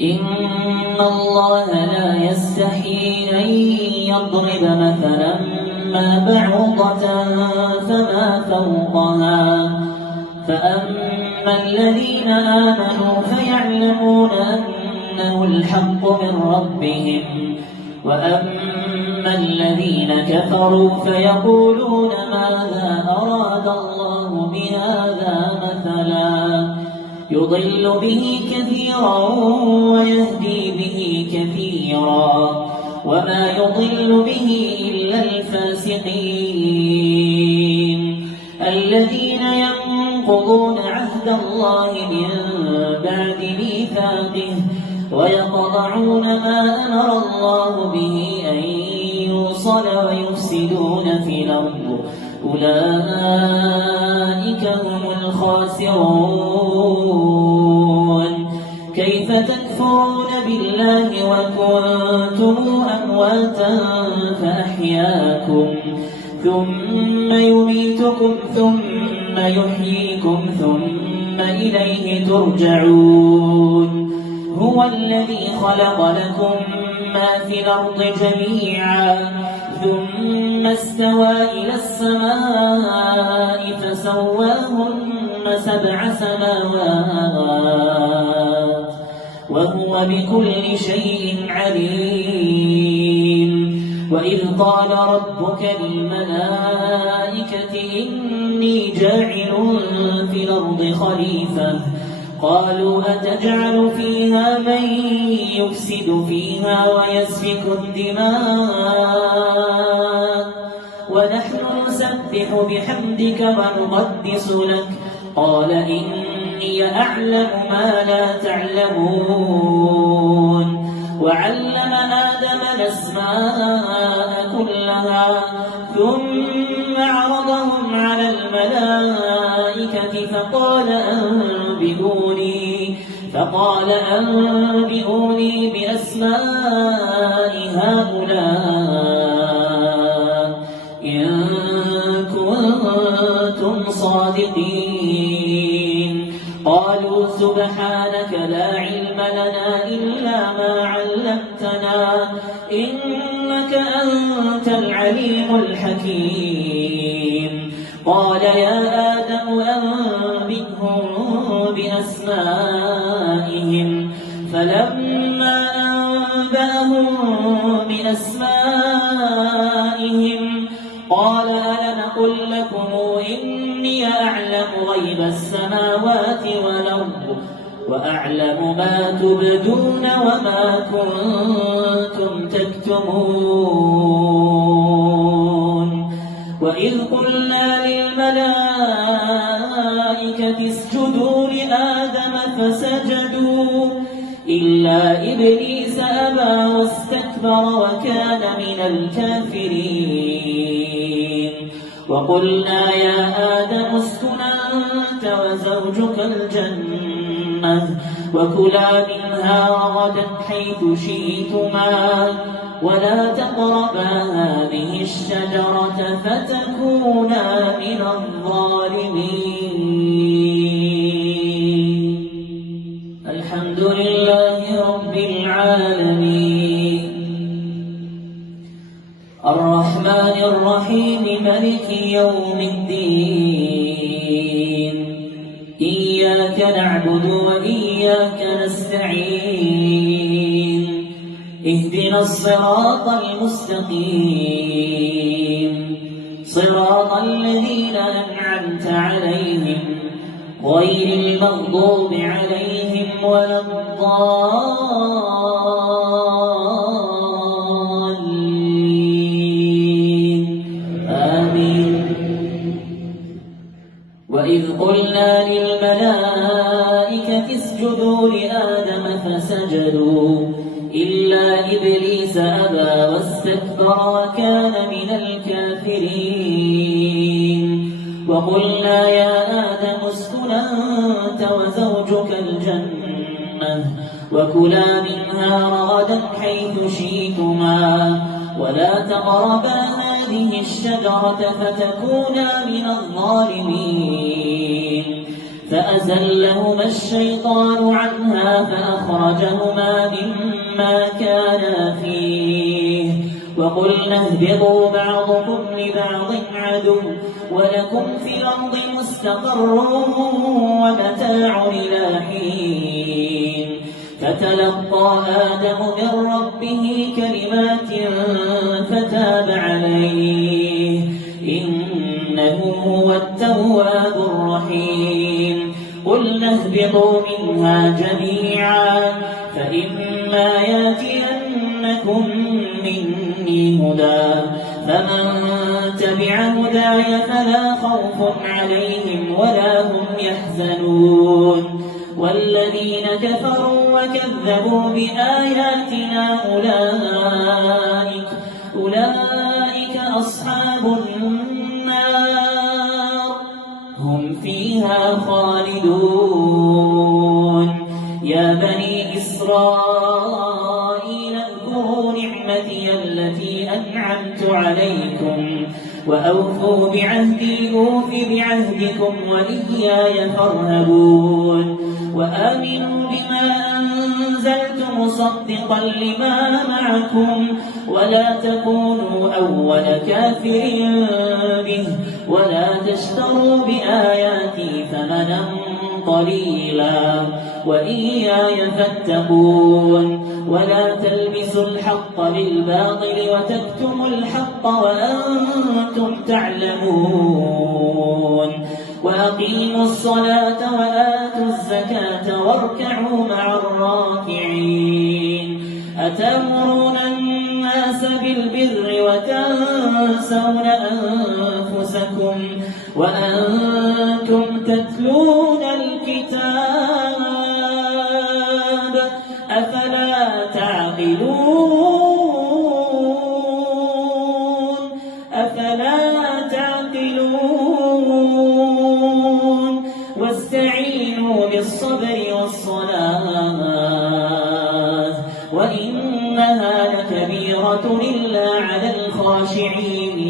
إن الله لا يستحي أن يضرب مثلا ما بعوضة فما فوقها فأما الذين آمنوا فيعلمون أنه الحق من ربهم وأما الذين كفروا فيقولون ماذا أراد الله بهذا مثلا يضل به كثيرا ويهدي به كثيرا وما يضل به إلا الفاسقين الذين ينقضون عهد الله من بعد ميثاقه ويقطعون ما أمر الله به أن يوصل ويفسدون في الأرض أولئك هم الخاسرون كيف تكفرون بالله وكنتم أمواتا فأحياكم ثم يميتكم ثم يحييكم ثم إليه ترجعون هو الذي خلق لكم ما في الأرض جميعا ثم استوى إلى السماء فسواهن 7 سماوات وهو بكل شيء عليم وإذ قال ربك للملائكة إني جاعل في الأرض خليفة قالوا أتجعل فيها من يفسد فيها ويسفك الدماء ونحن نسبح بحمدك ونقدس لك قال إني أعلم ما لا تعلمون وعلم آدم الأسماء كلها ثم عرضهم على الملائكة فقال أنبئوني بأسماء هؤلاء إن كنتم صادقين قالوا سبحانك لا علم لنا إلا ما علمتنا إنك أنت العليم الحكيم قال يا آدم أنبئهم بأسمائهم فلما أنبأهم بأسمائهم قال ألم أقل لكم إني أعلم غيب السماوات والأرض وأعلم ما تبدون وما كنتم تكتمون وإذ قلنا للملائكة اسجدوا لآدم فسجدوا إلا إبليس أبى واستكبر وكان من الكافرين وقلنا يا آدم اسكن أنت وزوجك الجنة وكلا منها رغدا حيث شئتما ولا تقربا هذه الشجرة فتكونا من الظالمين الحمد لله رب العالمين الرحمن الرحيم ملك يوم الدين إياك نعبد وإياك نستعين اهدنا الصراط المستقيم صراط الذين أنعمت عليهم غير المغضوب عليهم ولا الضالين آمين وإذ قلنا للملائكة اسجدوا لآدم فسجدوا إلا إبليس أبى واستكبر وكان من الكافرين وقلنا يا آدم اسكن أنت وزوجك الجنة وكلا منها رغدا حيث شئتما ولا تقربا هذه الشجرة فتكونا من الظالمين فأزلهما الشيطان عنها فأخرجهما مما كانا فيه وقلنا اهبطوا بعضكم لبعض عدو ولكم في الأرض مستقر ومتاع إلى حين فتلقى آدم من ربه كلمات فتاب عليه إنه هو التواب الرحيم قلنا اهبطوا منها جميعا فإما يأتينكم مني هدى فمن تبع هداي فلا خوف عليهم ولا هم يحزنون والذين كفروا وكذبوا بآياتنا أولئك أصحاب النار هم فيها خالدون يا بني إسرائيل اذكروا نعمتي التي أنعمت عليكم وأوفوا بعهدي أوف بعهدكم وإياي فارهبون وآمنوا بما أنزلت مصدقا لما معكم ولا تكونوا أول كافر به ولا تشتروا بآياتي ثمنا قليلا وإياي فاتقون ولا تلبسوا الحق بالباطل وتكتموا الحق وأنتم تعلمون وأقيموا الصلاة وآتوا الزكاة واركعوا مع الراكعين أتأمرون الناس بالبر وتنسون أنفسكم وأنتم تتلون الكتاب أفلا تعقلون واستعينوا بالصبر والصلاة وإنها لكبيرة إلا على الخاشعين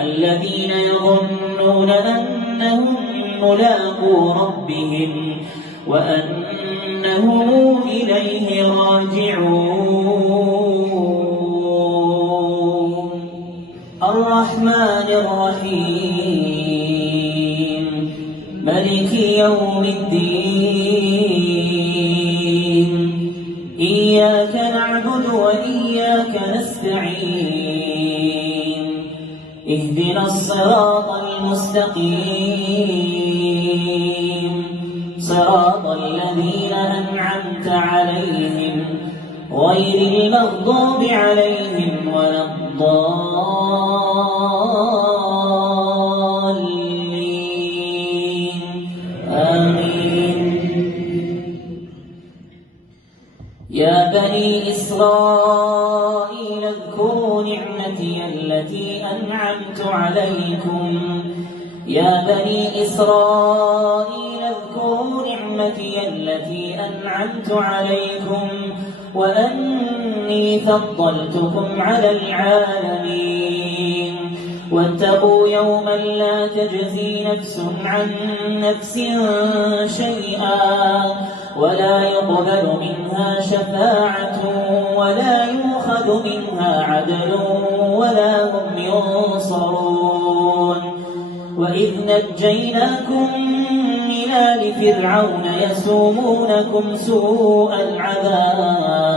الذين يظنون أنهم ملاقو ربهم وأنهم إليه راجعون الرحمن الرحيم ملك يوم الدين إياك نعبد وإياك نستعين اهدنا الصراط المستقيم صراط الذين أنعمت عليهم غير المغضوب عليهم ولا الضالين آمين يا بني إسرائيل اذكروا نعمتي التي أنعمت عليكم يا بني إسرائيل اذكروا نعمتي التي أنعمت عليكم وأني فضلتكم على العالمين واتقوا يوما لا تجزي نفس عن نفس شيئا ولا يقبل منها شفاعة ولا يؤخذ منها عدل ولا هم ينصرون وإذ نجيناكم من آل فرعون يسومونكم سوء العذاب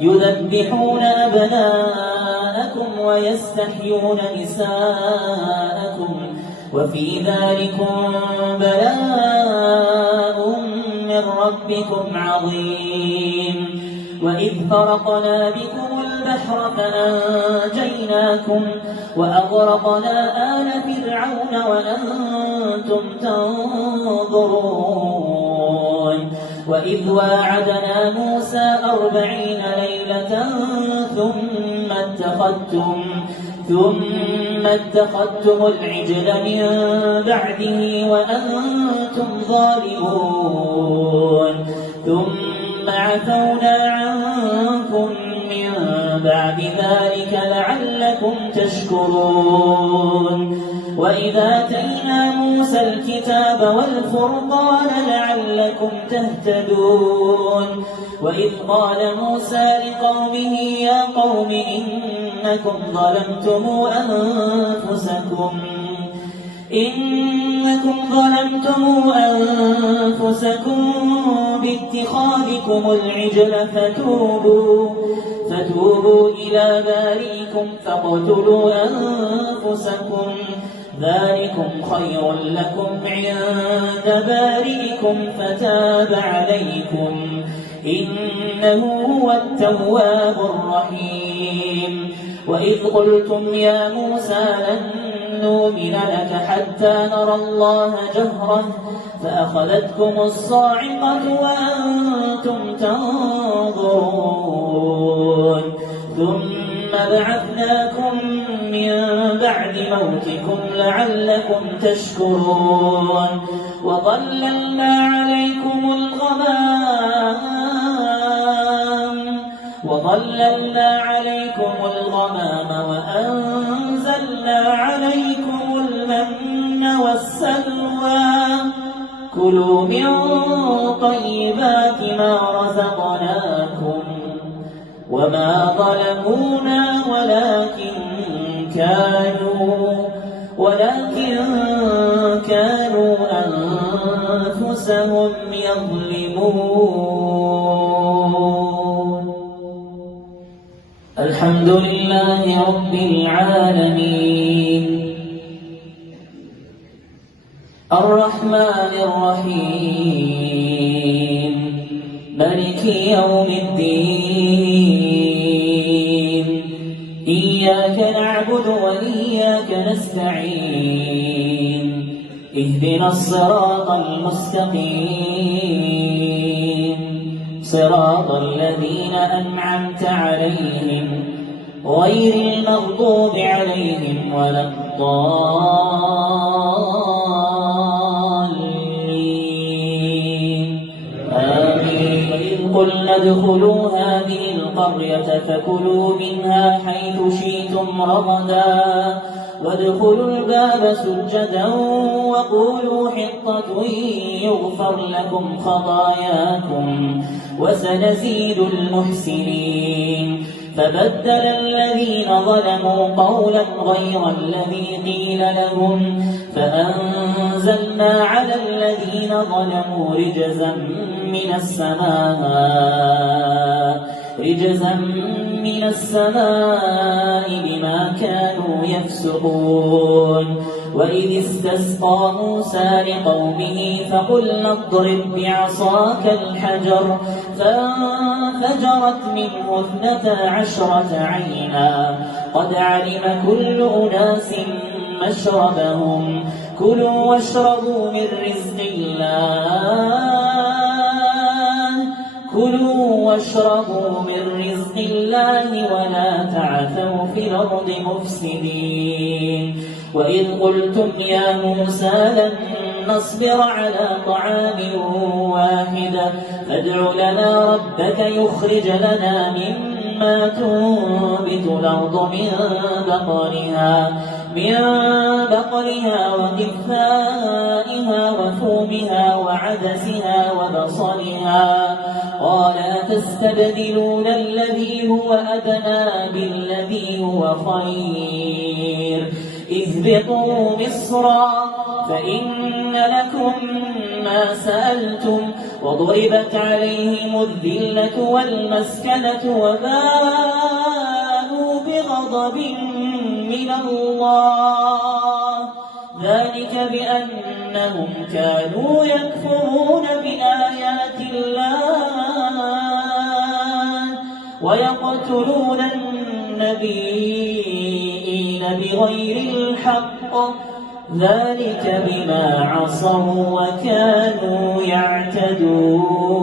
يذبحون أبناءكم ويستحيون نساءكم وفي ذلكم بلاء من ربكم عظيم وإذ فرقنا بكم البحر فأنجيناكم وأغرقنا آل فرعون وأنتم تنظرون وإذ واعدنا موسى 40 ليلة ثم اتخذتم العجل من بعده وأنتم ظالمون ثم عفونا عنكم من بعد ذلك لعلكم تشكرون وإذا آتينا موسى الكتاب والفرقان لعلكم تهتدون وإذ قال موسى لقومه يا قوم إنكم ظلمتم أنفسكم باتخاذكم العجل فتوبوا إلى بارئكم فاقتلوا أنفسكم ذلكم خير لكم عند بارئكم فتاب عليكم إنه هو التواب الرحيم وإذ قلتم يا موسى لن نؤمن لك حتى نرى الله جهرة فأخذتكم الصاعقة وأنتم تنظرون ثم بعثناكم من بعد موتكم لعلكم تشكرون وظللنا عليكم الغمام وأنزلنا عليكم المن والسلوى كلوا من طيبات ما رزقناكم وما ظلمونا ولكن كانوا أنفسهم يظلمون. الحمد لله رب العالمين الرحمن الرحيم مالك يوم الدين إياك نعبد وإياك نستعين اهدنا الصراط المستقيم صراط الذين أنعمت عليهم غير المغضوب عليهم ولا الضالين آمين. وإذ قلنا ادخلوا هذه القرية فكلوا منها حيث شئتم رغدا وادخلوا الباب سجدا وقولوا حطة يغفر لكم خطاياكم وسنزيد المحسنين فبدل الذين ظلموا قولا غير الذي قيل لهم فأنزلنا على الذين ظلموا رجزا من السماء بما كانوا يفسقون وإذ استسقى موسى لقومه فقلنا اضرب بعصاك الحجر فانفجرت منه 12 عينا قد علم كل أناس مشربهم كلوا واشربوا من رزق الله ولا تعثوا في الأرض مفسدين وإذ قلتم يا موسى لن نصبر على طعام واحد فادع لنا ربك يخرج لنا مما تنبت الأرض من بقلها وقثائها وفومها وعدسها وبصلها قال أتستبدلون الذي هو أدنى بالذي هو خير اهبطوا مصرا فإن لكم ما سألتم وضربت عليهم الذلة والمسكنة وباءوا بغضب من الله ذلك بأنهم كانوا يكفرون بآيات الله ويقتلون النبيين بغير الحق ذلك بما عصوا وكانوا يعتدون.